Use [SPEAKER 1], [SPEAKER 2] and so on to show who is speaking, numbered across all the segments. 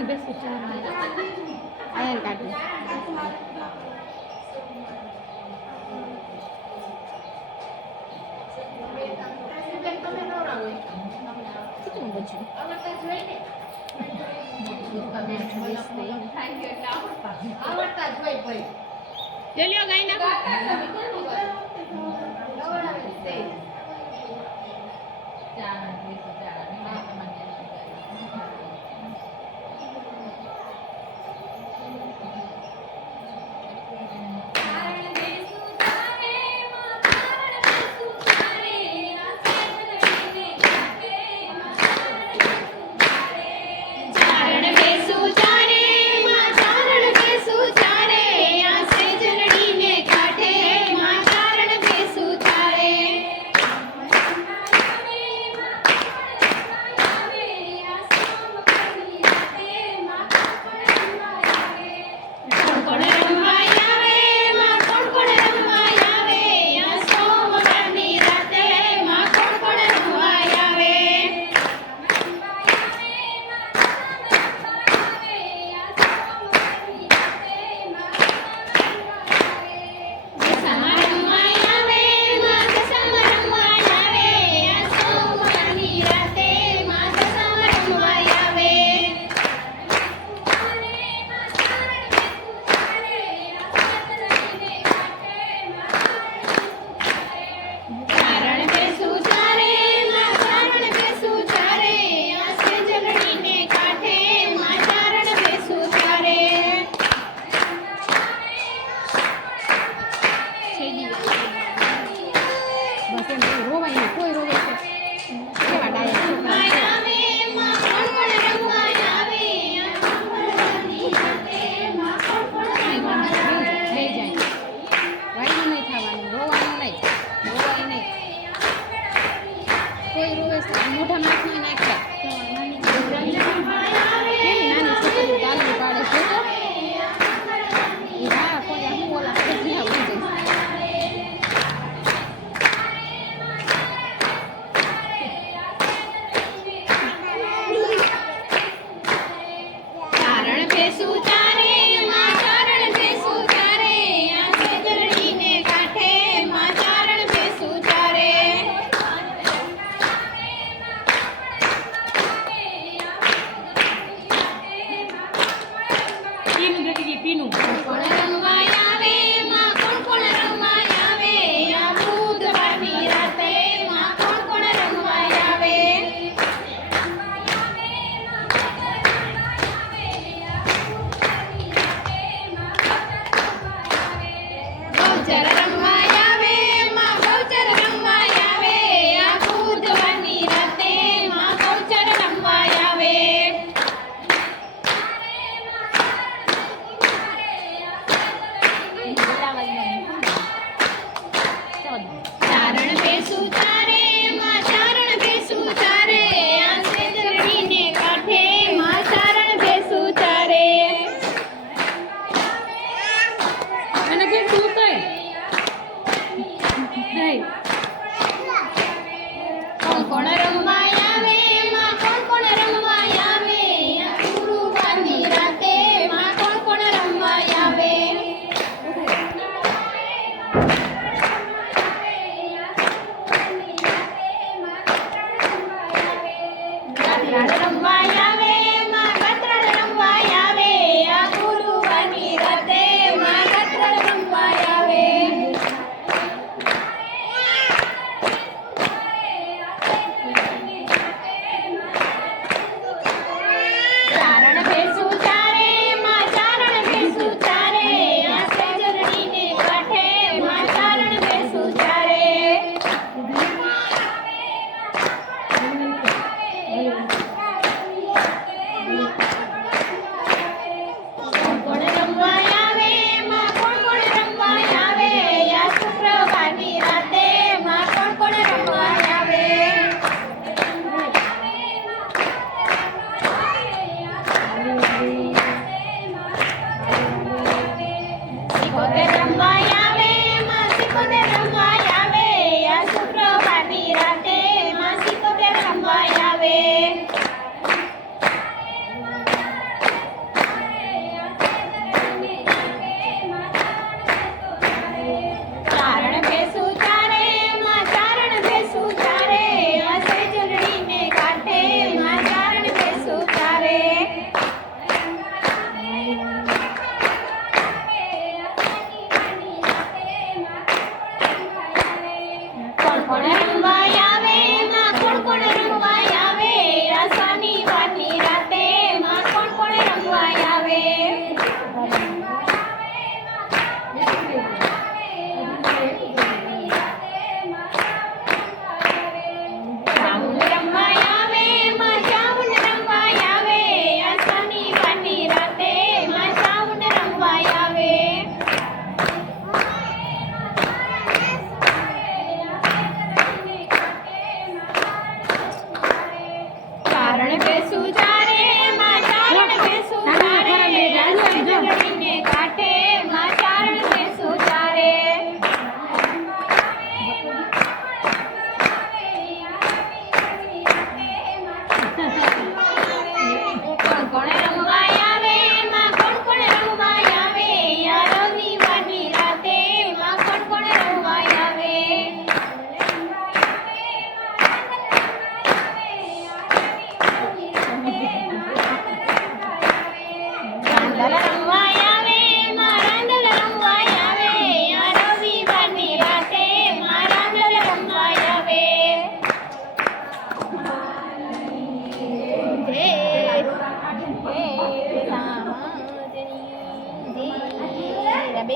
[SPEAKER 1] কাটি বেশ আয়ের কাটি ચલ્યો ગઈ ના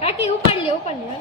[SPEAKER 1] કાકી ઉપાડ લે ઉપાડ લે